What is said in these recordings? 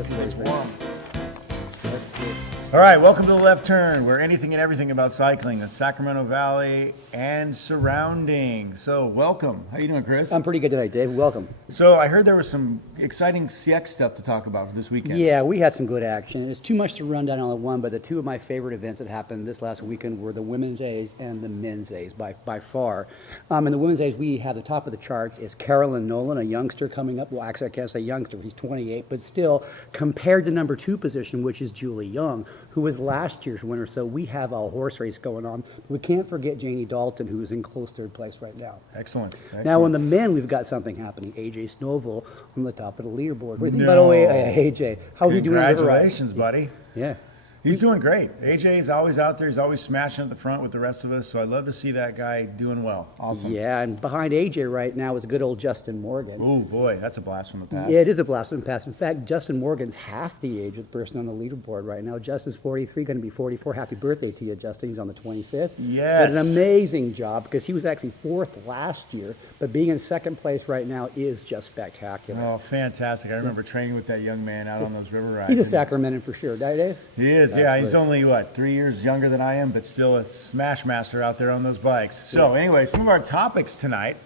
It's warm. That's good. All right, welcome to The Left Turn, where anything and everything about cycling in Sacramento Valley and surrounding. So, welcome. How you doing, Chris? I'm pretty good tonight, Dave. Welcome. So, I heard there was some exciting CX stuff to talk about for this weekend. Yeah, we had some good action. It's too much to run down on the one, but the two of my favorite events that happened this last weekend were the Women's A's and the Men's A's by far. In the Women's A's, we have the top of the charts is Carolyn Nolan, a youngster coming up. Well, actually, I can't say youngster. He's 28, but still, compared to number 2 position, which is Julie Young, who was last year's winner. So we have a horse race going on. We can't forget Janie Dalton, who's in close third place right now. Excellent. Now, on the men, we've got something happening. AJ Snowville on the top of the leaderboard. What do you think about AJ? How's he doing? Congratulations, buddy. Yeah. He's doing great. AJ is always out there. He's always smashing at the front with the rest of us. So I love to see that guy doing well. Awesome. Yeah, and behind AJ right now is good old Justin Morgan. Oh, boy, that's a blast from the past. Yeah, it is a blast from the past. In fact, Justin Morgan's half the age of the person on the leaderboard right now. Justin's 43, going to be 44. Happy birthday to you, Justin. He's on the 25th. Yes. But an amazing job because he was actually 4th last year, but being in 2nd place right now is just spectacular. Oh, fantastic. I remember training with that young man out on those river rides. He's a Sacramentan for sure, right, Dave? He is, yeah. He's only, 3 years younger than I am, but still a smash master out there on those bikes. So anyway, some of our topics tonight.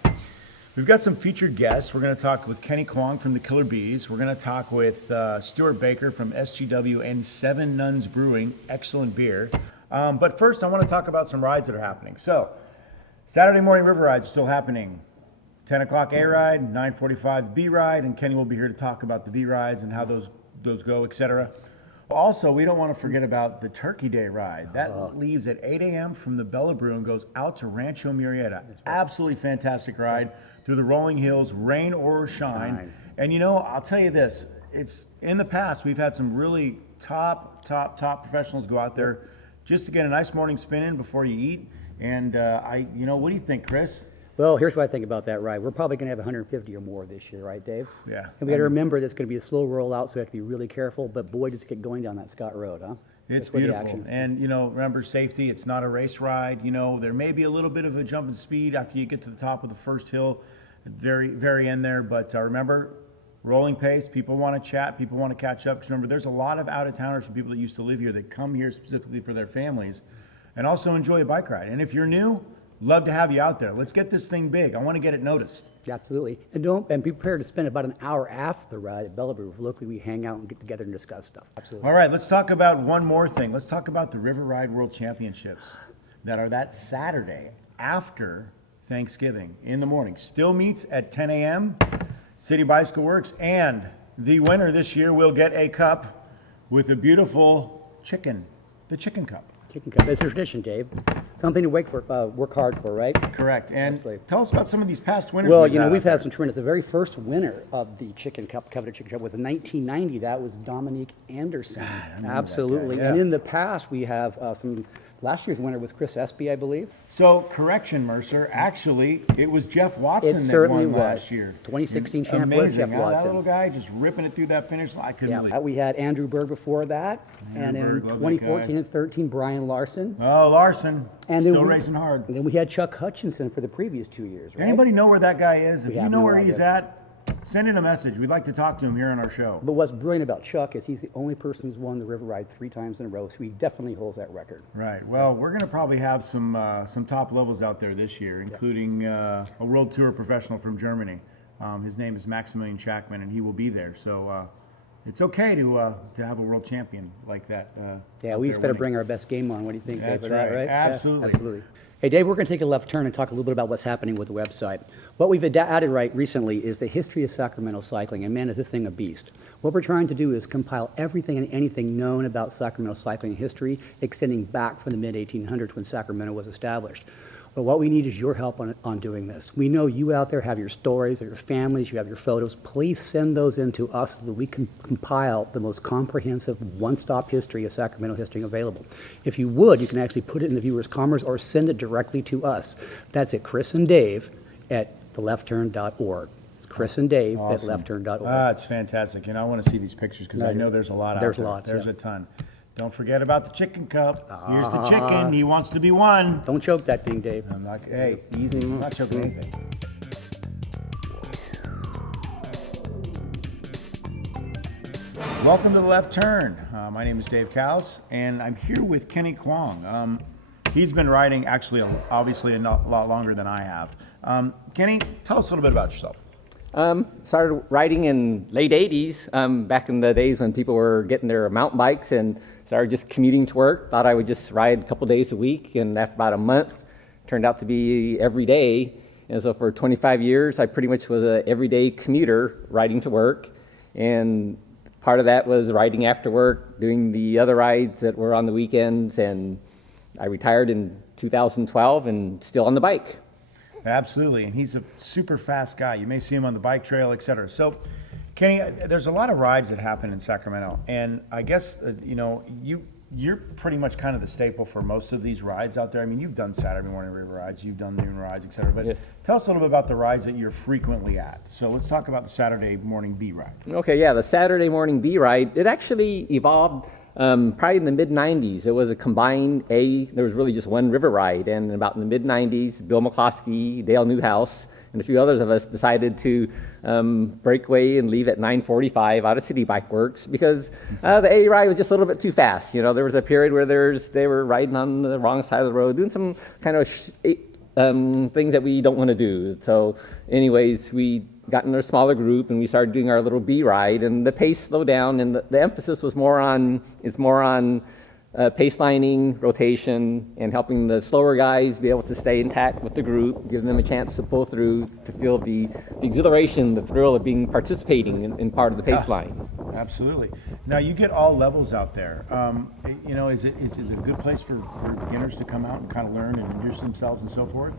We've got some featured guests. We're going to talk with Kenny Kwong from the Killer Bees. We're going to talk with Stewart Baker from SGW and Seven Nuns Brewing. Excellent beer. But first, I want to talk about some rides that are happening. So, Saturday morning river rides are still happening. 10 o'clock A ride, 9:45 B ride, and Kenny will be here to talk about the B rides and how those go, etc. Also, we don't want to forget about the Turkey Day ride. That leaves at 8 a.m. from the Bella Brew and goes out to Rancho Murrieta. Absolutely fantastic ride through the rolling hills, rain or shine. And I'll tell you this, it's in the past, we've had some really top professionals go out there just to get a nice morning spin in before you eat. And what do you think, Chris? Well, here's what I think about that ride. We're probably going to have 150 or more this year, right, Dave? Yeah. And we got to remember that it's going to be a slow rollout, so we have to be really careful. But boy, just get going down that Scott Road, huh? It's beautiful. And, remember safety. It's not a race ride. There may be a little bit of a jump in speed after you get to the top of the first hill at the very, very end there. But remember, rolling pace. People want to chat. People want to catch up. Because remember, there's a lot of out-of-towners from people that used to live here that come here specifically for their families and also enjoy a bike ride. And if you're new, love to have you out there. Let's get this thing big. I want to get it noticed. Absolutely. And be prepared to spend about an hour after the ride at Bella Brew. Locally, we hang out and get together and discuss stuff. Absolutely. All right, let's talk about one more thing. Let's talk about the River Ride World Championships that are that Saturday after Thanksgiving in the morning. Still meets at 10 a.m. City Bicycle Works, and the winner this year will get a cup with a beautiful chicken, the Chicken Cup. Chicken Cup. It's a tradition, Dave. Something to work hard for, right? Correct. And Absolutely. Tell us about some of these past winners. Well, we've had some tremendous. The very first winner of the Chicken Cup, coveted Chicken Cup, was in 1990. That was Dominique Anderson. Absolutely. That guy, yeah. And in the past, we have some. Last year's winner was Chris Espy, I believe. So, correction, Mercer. Actually, it was Jeff Watson It that certainly won was. last year. 2016 champ was Amazing. Jeff That Watson. little guy just ripping it through that finish line. I couldn't believe it. We had Andrew Berg before that. And in Berg, love that 2014 and 13, Brian Larson. Oh, Larson. And Still racing hard. And then we had Chuck Hutchinson for the previous 2 years, right? Anybody know where that guy is? If We you have know no where he's idea. at, send in a message. We'd like to talk to him here on our show. But what's brilliant about Chuck is he's the only person who's won the River Ride 3 times in a row, so he definitely holds that record. Right. Well, we're going to probably have some top levels out there this year, including a World Tour professional from Germany. His name is Maximilian Schachmann, and he will be there. So it's okay to have a world champion like that. Yeah, we just better bring our best game on. What do you think, Dave? That's For that, right? Absolutely. Yeah, absolutely. Hey, Dave, we're going to take a left turn and talk a little bit about what's happening with the website. What we've added recently is the history of Sacramento cycling, and man, is this thing a beast. What we're trying to do is compile everything and anything known about Sacramento cycling history, extending back from the mid-1800s when Sacramento was established. But what we need is your help on doing this. We know you out there have your stories or your families, you have your photos. Please send those in to us so that we can compile the most comprehensive one-stop history of Sacramento history available. If you would, you can actually put it in the viewer's comments or send it directly to us. That's at Chris and Dave at thelefturn.org. It's Chris and Dave at leftturn.org. It's fantastic. I want to see these pictures because I know there's a lot out there. There's lots. There's a ton. Don't forget about the Chicken Cup. Here's the chicken. He wants to be won. Don't choke that thing, Dave. I'm not. Hey, easy. I'm not choking anything. Welcome to The Left Turn. My name is Dave Cowles, and I'm here with Kenny Kwong. He's been riding actually obviously a lot longer than I have. Kenny, tell us a little bit about yourself. Started riding in late 80s, back in the days when people were getting their mountain bikes, and started just commuting to work. Thought I would just ride a couple days a week, and after about a month, turned out to be every day. And so for 25 years, I pretty much was an everyday commuter riding to work. And part of that was riding after work, doing the other rides that were on the weekends, and I retired in 2012 and still on the bike. Absolutely, and he's a super fast guy. You may see him on the bike trail, etc. So, Kenny, there's a lot of rides that happen in Sacramento, and I guess you're pretty much kind of the staple for most of these rides out there. I mean, you've done Saturday morning river rides, you've done noon rides, etc. But yes. Tell us a little bit about the rides that you're frequently at. So let's talk about the Saturday morning B ride. Okay, yeah, the Saturday morning B ride, it actually evolved probably in the mid-90s. It was a combined there was really just one river ride, and about in the mid-90s, Bill McCloskey, Dale Newhouse, and a few others of us decided to break away and leave at 9:45 out of City Bike Works because the A ride was just a little bit too fast. There was a period where they were riding on the wrong side of the road, doing some kind of things that we don't want to do. So anyways, we got in a smaller group and we started doing our little B ride, and the pace slowed down, and the emphasis was more on pace lining, rotation, and helping the slower guys be able to stay intact with the group, giving them a chance to pull through, to feel the exhilaration, the thrill of participating in part of the pace line. Absolutely. Now you get all levels out there. Is it a good place for beginners to come out and kind of learn and introduce themselves and so forth?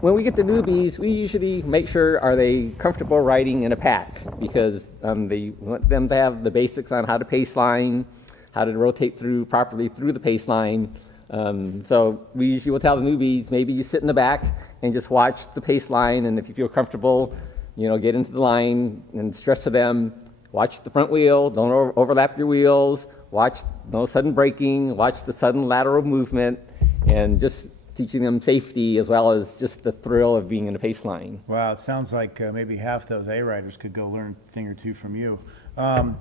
When we get the newbies, we usually make sure are they comfortable riding in a pack, because they want them to have the basics on how to pace line, how to rotate properly through the pace line. So we usually will tell the newbies, maybe you sit in the back and just watch the pace line, and if you feel comfortable, get into the line and stress to them, watch the front wheel, don't overlap your wheels, watch no sudden braking, watch the sudden lateral movement, and just teaching them safety as well as just the thrill of being in a pace line. Wow, it sounds like maybe half those A-riders could go learn a thing or two from you.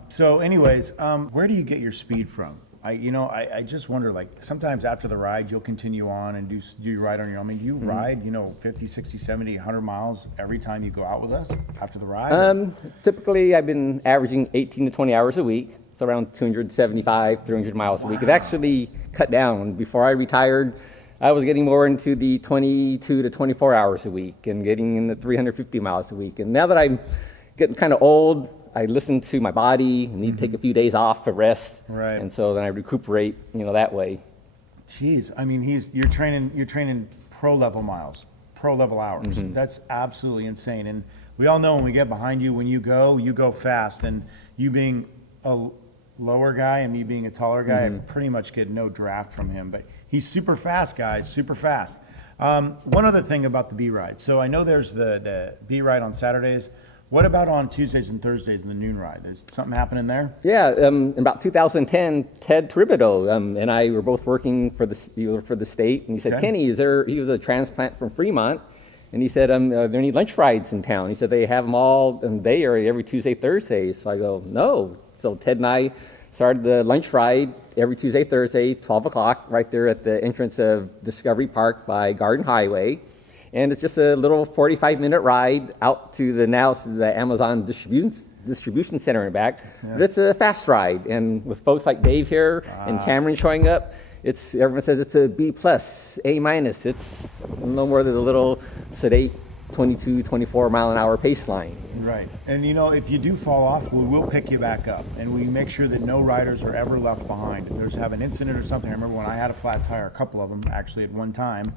So anyways, where do you get your speed from? I just wonder, like, sometimes after the ride, you'll continue on and do you ride on your own? I mean, do you ride, 50, 60, 70, 100 miles every time you go out with us after the ride? Typically, I've been averaging 18 to 20 hours a week. It's around 275, 300 miles a week. It actually cut down. Before I retired, I was getting more into the 22 to 24 hours a week and getting in the 350 miles a week. And now that I'm getting kind of old, I listen to my body and need to take a few days off for rest. Right. And so then I recuperate, that way. Jeez, I mean, you're training pro level miles, pro level hours. Mm-hmm. That's absolutely insane. And we all know when we get behind you, when you go fast. And you being a lower guy and me being a taller guy, I pretty much get no draft from him. But he's super fast, guys, super fast. One other thing about the B ride. So I know there's the B ride on Saturdays. What about on Tuesdays and Thursdays in the noon ride? Is something happening there? Yeah, in about 2010, Ted Tribido and I were both working for the state, and he said, Kenny, he was a transplant from Fremont, and he said, are there any lunch rides in town? He said, they have them all in the Bay Area every Tuesday, Thursday. So I go, no. So Ted and I started the lunch ride every Tuesday, Thursday, 12 o'clock, right there at the entrance of Discovery Park by Garden Highway. And it's just a little 45-minute ride out to the Amazon distribution center and back. Yeah. But it's a fast ride, and with folks like Dave here and Cameron showing up, everyone says it's a B+, A-. It's no more than a little sedate 22, 24 mile an hour pace line. Right. And if you do fall off, we will pick you back up, and we make sure that no riders are ever left behind. If there's an incident or something, I remember when I had a flat tire, a couple of them actually at one time,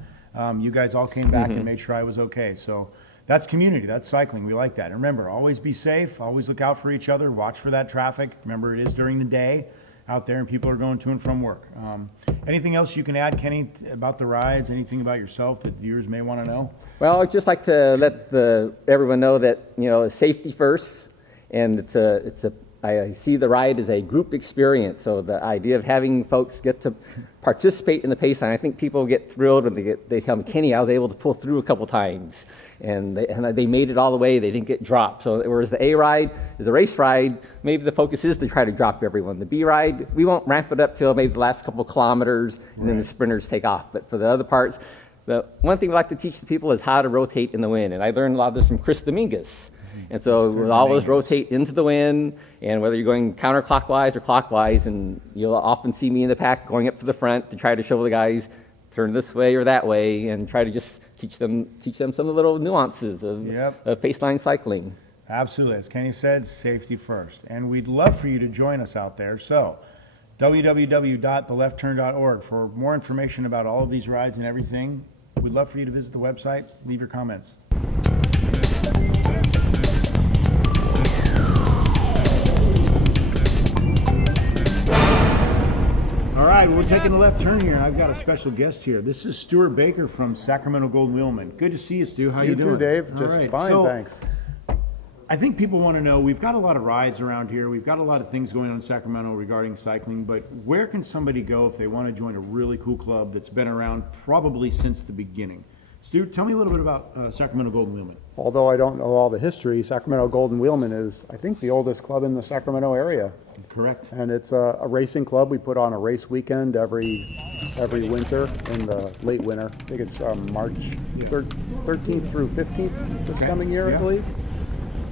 you guys all came back and made sure I was okay. So that's community, that's cycling. We like that. And remember, always be safe, always look out for each other, watch for that traffic. Remember, it is during the day out there and people are going to and from work. Anything else you can add, Kenny, about the rides? Anything about yourself that viewers may want to know? Well, I'd just like to let everyone know that, safety first, and I see the ride as a group experience. So the idea of having folks get to participate in the pace line, I think people get thrilled when they tell me, Kenny, I was able to pull through a couple times. and they made it all the way. They didn't get dropped. So whereas the A ride is a race ride, maybe the focus is to try to drop everyone. The B ride, we won't ramp it up till maybe the last couple of kilometers, and then the sprinters take off. But for the other parts, the one thing we like to teach the people is how to rotate in the wind. And I learned a lot of this from Chris Dominguez. And so we'll always rotate into the wind, and whether you're going counterclockwise or clockwise, and you'll often see me in the pack going up to the front to try to show the guys turn this way or that way, and try to just teach them some of the little nuances of paceline cycling. Absolutely. As Kenny said, safety first. And we'd love for you to join us out there. So www.theleftturn.org for more information about all of these rides and everything. We'd love for you to visit the website. Leave your comments. All right, we're taking a left turn here, and I've got a special guest here. This is Stewart Baker from Sacramento Golden Wheelman. Good to see you, Stu. How you doing? You too, Dave. All Just right. fine, So, thanks. I think people want to know, we've got a lot of rides around here. We've got a lot of things going on in Sacramento regarding cycling, but where can somebody go if they want to join a really cool club that's been around probably since the beginning? Stu, tell me a little bit about Sacramento Golden Wheelman. Although I don't know all the history, Sacramento Golden Wheelman is, I think, the oldest club in the Sacramento area. Correct. And it's a racing club. We put on a race weekend every winter in the late winter. I think it's March 13th through 15th this coming year, I believe.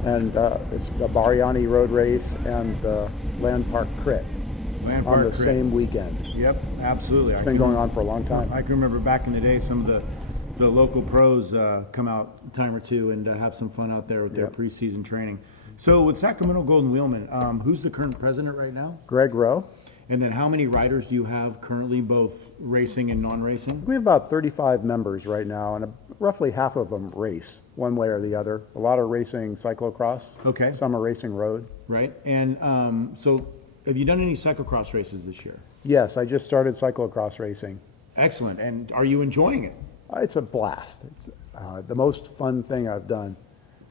And it's the Bariani Road Race and the Land Park Crit on the same weekend. Yep, absolutely. It's been going on for a long time. I can remember back in the day, some of the local pros come out a time or two and have some fun out there with their preseason training. So with Sacramento Golden Wheelman, who's the current president right now? Greg Rowe. And then how many riders do you have currently, both racing and non-racing? We have about 35 members right now, and roughly half of them race one way or the other. A lot are racing cyclocross. Okay. Some are racing road. Right. And so have you done any cyclocross races this year? Yes, I just started cyclocross racing. Excellent. And are you enjoying it? It's a blast. It's the most fun thing I've done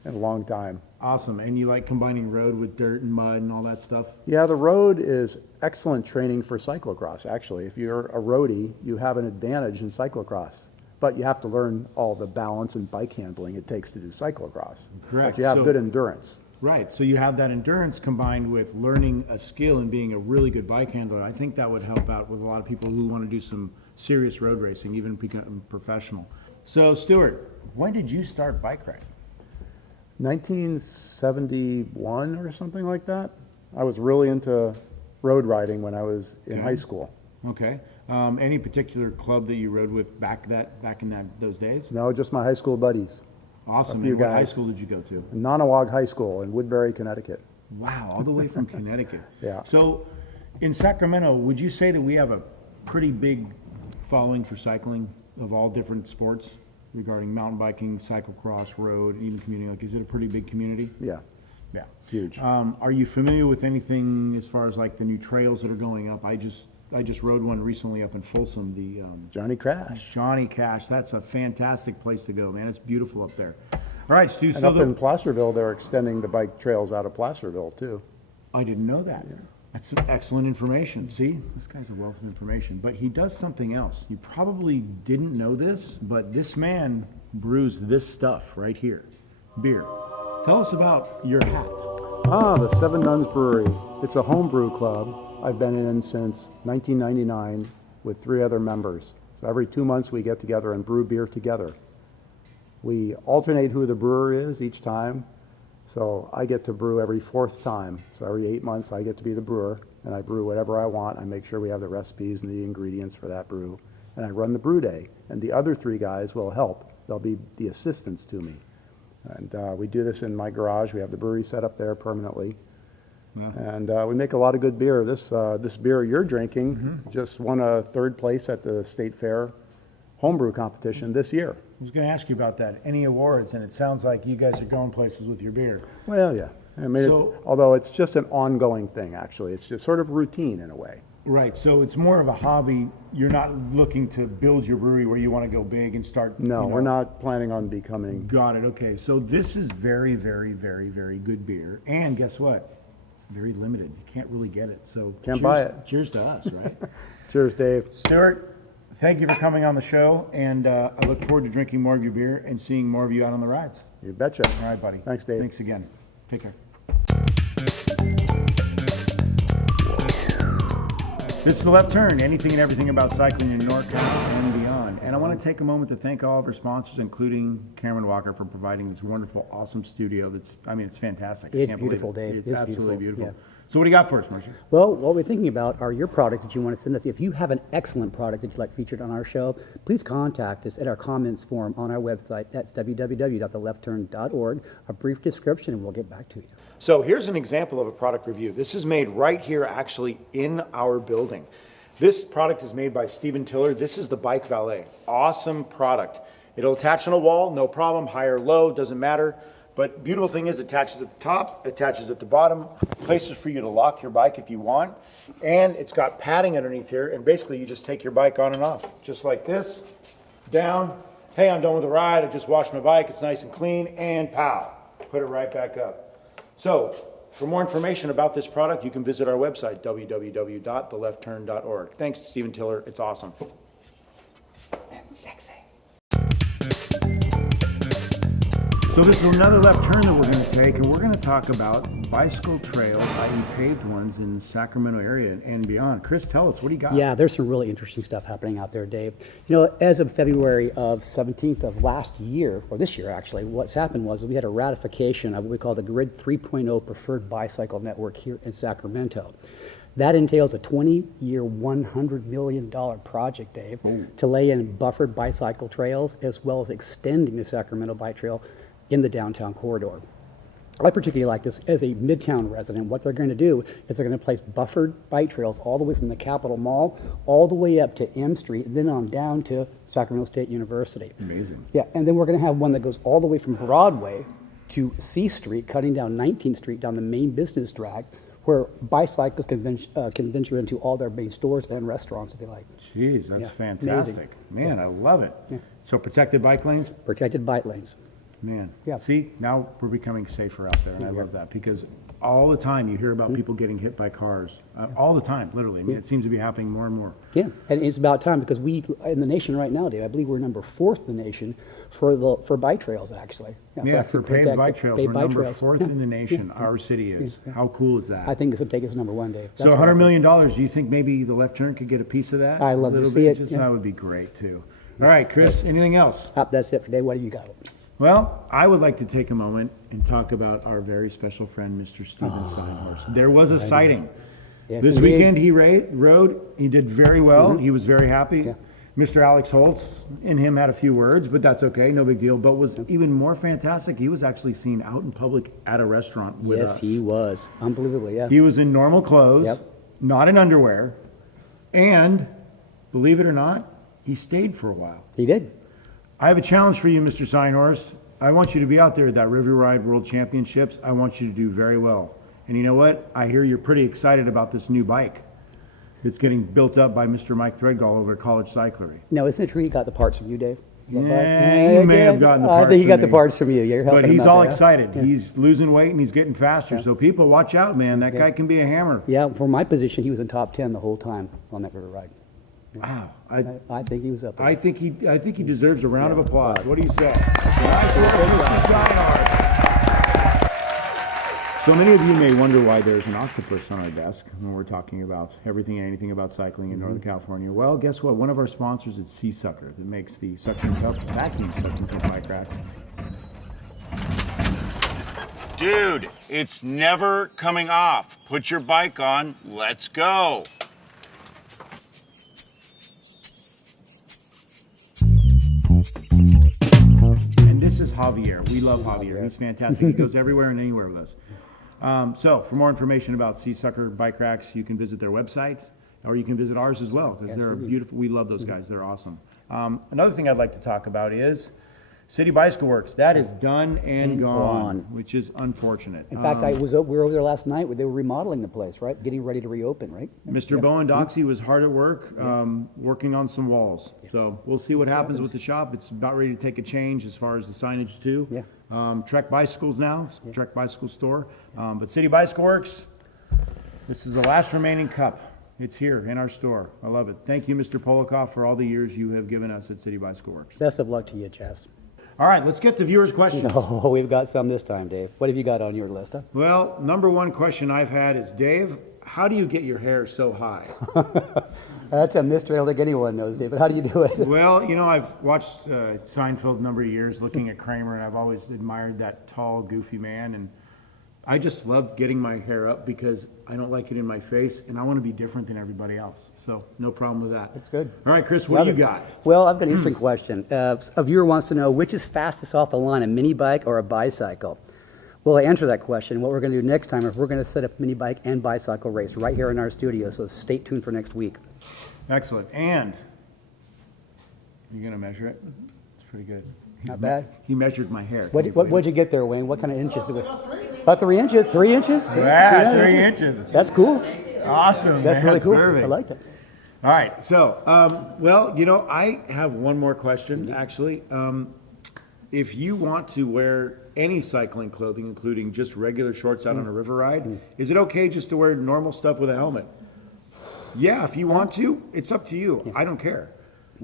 in a long time. Awesome. And you like combining road with dirt and mud and all that stuff? Yeah, the road is excellent training for cyclocross, actually. If you're a roadie, you have an advantage in cyclocross. But you have to learn all the balance and bike handling it takes to do cyclocross. Correct. But you have good endurance. Right. So you have that endurance combined with learning a skill and being a really good bike handler. I think that would help out with a lot of people who want to do some serious road racing, even become professional. So, Stewart, when did you start bike riding? 1971 or something like that. I was really into road riding when I was in high school. Okay. Any particular club that you rode with back in those days? No, just my high school buddies. Awesome. A few And what guys. high school did you go to? Nonawag High School in Woodbury, Connecticut. Wow, all the way from Connecticut. Yeah. So, in Sacramento, would you say that we have a pretty big following for cycling of all different sports regarding mountain biking, cyclocross, road, even community? Like, is it a pretty big community? Yeah, Yeah. huge. Are you familiar with anything as far as like the new trails that are going up? I just rode one recently up in Folsom, the Johnny Crash. Johnny Cash. That's a fantastic place to go, man. It's beautiful up there. All right, Stu. And So up in Placerville, they're extending the bike trails out of Placerville, too. I didn't know that. That's some excellent information. See, this guy's a wealth of information. But he does something else. You probably didn't know this, but this man brews this stuff right here, beer. Tell us about your hat. The Seven Nuns Brewery. It's a homebrew club I've been in since 1999 with 3 other members. So every 2 months we get together and brew beer together. We alternate who the brewer is each time. So I get to brew every 4th time. So every 8 months I get to be the brewer, and I brew whatever I want. I make sure we have the recipes and the ingredients for that brew. And I run the brew day. And the other 3 guys will help. They'll be the assistants to me. And we do this in my garage. We have the brewery set up there permanently. Yeah. And we make a lot of good beer. This beer you're drinking just won a 3rd place at the State Fair homebrew competition this year. I was going to ask you about that. Any awards? And it sounds like you guys are going places with your beer. Well, yeah. I mean, although it's just an ongoing thing, actually. It's just sort of routine in a way. Right. So it's more of a hobby. You're not looking to build your brewery where you want to go big and start. No, we're not planning on becoming. Got it. Okay. So this is very, very, very, very good beer. And guess what? It's very limited. You can't really get it. So Can't buy it. Cheers to us, right? Cheers, Dave. Stewart, thank you for coming on the show, and I look forward to drinking more of your beer and seeing more of you out on the rides. You betcha. All right, buddy. Thanks, Dave. Thanks again. Take care. This is The Left Turn, anything and everything about cycling in NorCal and beyond. And I want to take a moment to thank all of our sponsors, including Cameron Walker, for providing this wonderful, awesome studio. It's fantastic. I It's can't believe beautiful, it. Dave. It's It's absolutely beautiful. beautiful. So what do you got for us, Marcia? Well, what we're thinking about are your products that you want to send us. If you have an excellent product that you'd like featured on our show, please contact us at our comments form on our website. That's www.thelefturn.org. A brief description, and we'll get back to you. So here's an example of a product review. This is made right here, actually, in our building. This product is made by Stephen Tiller. This is the Bike Valet. Awesome product. It'll attach on a wall, no problem, high or low, doesn't matter. But beautiful thing is it attaches at the top, attaches at the bottom, places for you to lock your bike if you want. And it's got padding underneath here, and basically you just take your bike on and off, just like this, down. Hey, I'm done with the ride, I just washed my bike, it's nice and clean, and pow, put it right back up. So, for more information about this product, you can visit our website, www.thelefturn.org. Thanks to Stephen Tiller, it's awesome. And sexy. So this is another left turn that we're going to take, and we're going to talk about bicycle trails, i.e. paved ones in the Sacramento area and beyond. Chris, tell us, what do you got? Yeah, there's some really interesting stuff happening out there, Dave. You know, as of February of 17th of last year, or this year actually, what's happened was we had a ratification of what we call the Grid 3.0 Preferred Bicycle Network here in Sacramento. That entails a 20-year, $100 million project, Dave, to lay in buffered bicycle trails as well as extending the Sacramento Bike Trail in the downtown corridor. I particularly like this as a Midtown resident. What they're going to do is they're going to place buffered bike trails all the way from the Capitol Mall all the way up to M Street and then on down to Sacramento State University. Amazing. Yeah, and then we're going to have one that goes all the way from Broadway to C Street, cutting down 19th Street down the main business drag, where bicyclists can venture into all their main stores and restaurants if they like. Jeez, that's fantastic. Man, I love it. Yeah. So protected bike lanes? Protected bike lanes. Man, Yeah. see, now we're becoming safer out there, and I love that, because all the time you hear about people getting hit by cars, all the time, literally. I mean, it seems to be happening more and more. Yeah, and it's about time, because we, in the nation right now, Dave, I believe we're number 4th in the nation for bike trails, actually. Yeah, for paved bike trails, we're number trails. 4th in the nation, our city is. How cool is that? I think this will take us number 1, Dave. So $100 million, do you think maybe the left turn could get a piece of that? I'd love A to little see bit? it, yeah. That would be great, too. All right, Chris, anything else? That's it for today. What do you got? Well, I would like to take a moment and talk about our very special friend, Mr. Steven Steinhorst. There was a sighting. Yes, This indeed. weekend he rode, he did very well, he was very happy. Yeah. Mr. Alex Holtz and him had a few words, but that's okay, no big deal. But was even more fantastic, he was actually seen out in public at a restaurant with us. Yes, he was. Unbelievably, yeah. He was in normal clothes, Yep. not in underwear, and believe it or not, he stayed for a while. He did. I have a challenge for you, Mr. Steinhorst. I want you to be out there at that River Ride World Championships. I want you to do very well. And you know what? I hear you're pretty excited about this new bike. It's getting built up by Mr. Mike Threadgall over at College Cyclery. No, isn't it true he got the parts from you, Dave? You got Yeah, he may have gotten the I parts think he from got the me. parts from you. You're helping But him he's out all there, yeah? excited. Yeah. He's losing weight and he's getting faster. So people, watch out, man. That guy can be a hammer. Yeah, for my position, he was in top 10 the whole time on that river ride. Wow. I think he was up there. I think he deserves a round of applause. What do you say? Nice work, Mr. Steinhorst. So many of you may wonder why there's an octopus on our desk when we're talking about everything and anything about cycling in Northern California. Well, guess what? One of our sponsors is Sea Sucker that makes the suction cup, vacuum suction cup bike racks. Dude, it's never coming off. Put your bike on, let's go. And this is Javier. We love Javier. He's fantastic. He goes everywhere and anywhere with us. So for more information about Sea Sucker bike racks, you can visit their website, or you can visit ours as well, because they're beautiful. We love those guys. They're awesome. Another thing I'd like to talk about is City Bicycle Works. That is done and gone, which is unfortunate. In fact, we were over there last night. They were remodeling the place, right? Getting ready to reopen, right? Mr. Bowen Doxey was hard at work, working on some walls. So we'll see what happens with the shop. It's about ready to take a change as far as the signage too. Yeah. Trek Bicycles now, Trek Bicycle Store. But City Bicycle Works, this is the last remaining cup. It's here in our store. I love it. Thank you, Mr. Polikoff, for all the years you have given us at City Bicycle Works. Best of luck to you, Jess. All right, let's get to viewers' questions. Oh, we've got some this time, Dave. What have you got on your list? Huh? Well, number one question I've had is, Dave, how do you get your hair so high? That's a mystery. I don't think anyone knows, Dave, but how do you do it? Well, you know, I've watched Seinfeld a number of years looking at Kramer, and I've always admired that tall, goofy man. And I just love getting my hair up because I don't like it in my face, and I want to be different than everybody else. So no problem with that. That's good. All right, Chris, what Love do you it. got? Well, I've got an interesting question. A viewer wants to know, which is fastest off the line, a mini bike or a bicycle? Well, to answer that question, what we're going to do next time is we're going to set up a mini bike and bicycle race right here in our studio, so stay tuned for next week. Excellent. And you going to measure it? It's pretty good. Not bad. He measured my hair. What'd you get there, Wayne? What kind of inches? About 3 inches? 3 inches? Yeah, 3 inches. That's cool. Awesome. That's man. really cool. Perfect. I like that. All right. So, well, you know, I have one more question, actually. If you want to wear any cycling clothing, including just regular shorts out on a river ride, is it okay just to wear normal stuff with a helmet? Yeah, if you want to, it's up to you. I don't care.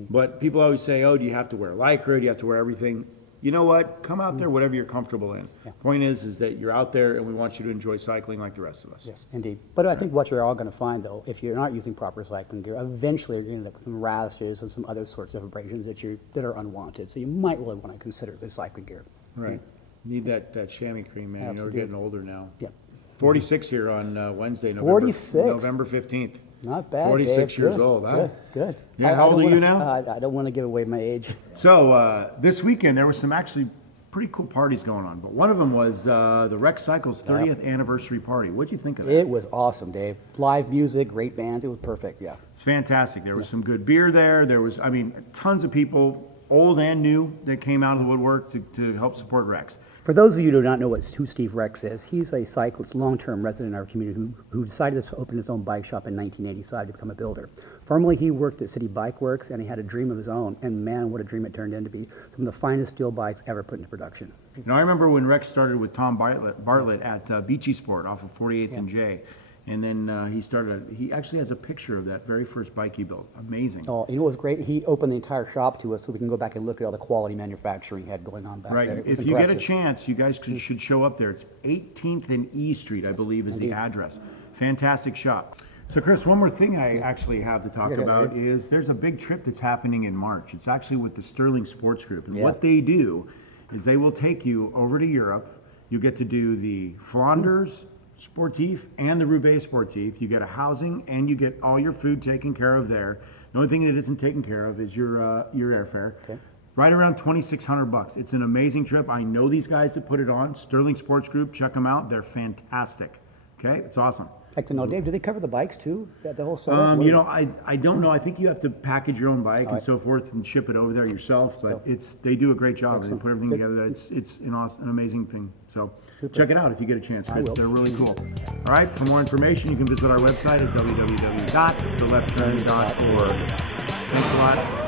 But people always say, oh, do you have to wear lycra? Do you have to wear everything? You know what? Come out there, whatever you're comfortable in. Point is that you're out there and we want you to enjoy cycling like the rest of us. Yes, indeed. But I think what you're all going to find, though, if you're not using proper cycling gear, eventually you're going to end up with some rashes and some other sorts of abrasions that are unwanted. So you might really want to consider the cycling gear. Right. Need that chamois cream, man. You know, we're Absolutely. getting older now. Yeah. 46 here on Wednesday, 46? November 15th. Not bad, 46 Dave. years Good, old, huh? Good, good. Yeah, how I old don't are you wanna- now? I don't want to give away my age. So this weekend there was some actually pretty cool parties going on, but one of them was the Rec Cycle's 30th anniversary party. What'd you think of that? It was awesome, Dave. Live music, great bands. It was perfect, yeah. It's fantastic. There was some good beer there. There was, I mean, tons of people, old and new, that came out of the woodwork to help support Rex. For those of you who do not know who Steve Rex is, he's a cyclist, long-term resident in our community who decided to open his own bike shop in 1985 to become a builder. Formerly, he worked at City Bike Works, and he had a dream of his own, and man, what a dream it turned into be some of the finest steel bikes ever put into production. You know, I remember when Rex started with Tom Bartlett at Beachy Sport off of 48th and J. And then he actually has a picture of that very first bike he built. Amazing. Oh, you know what was great? He opened the entire shop to us so we can go back and look at all the quality manufacturing he had going on back there. Right. It was If you get a impressive. chance, you guys should show up there. It's 18th and E Street, I believe, is the address. Fantastic shop. So, Chris, one more thing I actually have to talk about is there's a big trip that's happening in March. It's actually with the Sterling Sports Group. And what they do is they will take you over to Europe. You get to do the Flanders Sportif and the Roubaix Sportif. You get a housing and you get all your food taken care of there. The only thing that isn't taken care of is your airfare. Okay. Right around $2,600. It's an amazing trip. I know these guys that put it on. Sterling Sports Group, check them out. They're fantastic. Okay, it's awesome. I'd like to know, Dave, do they cover the bikes too? The whole setup? You know, I don't know. I think you have to package your own bike and so forth and ship it over there yourself. But they do a great job. They put everything together. It's an amazing thing. So check it out if you get a chance. They're really cool. All right. For more information, you can visit our website at www.theleftturn.org. Thanks a lot.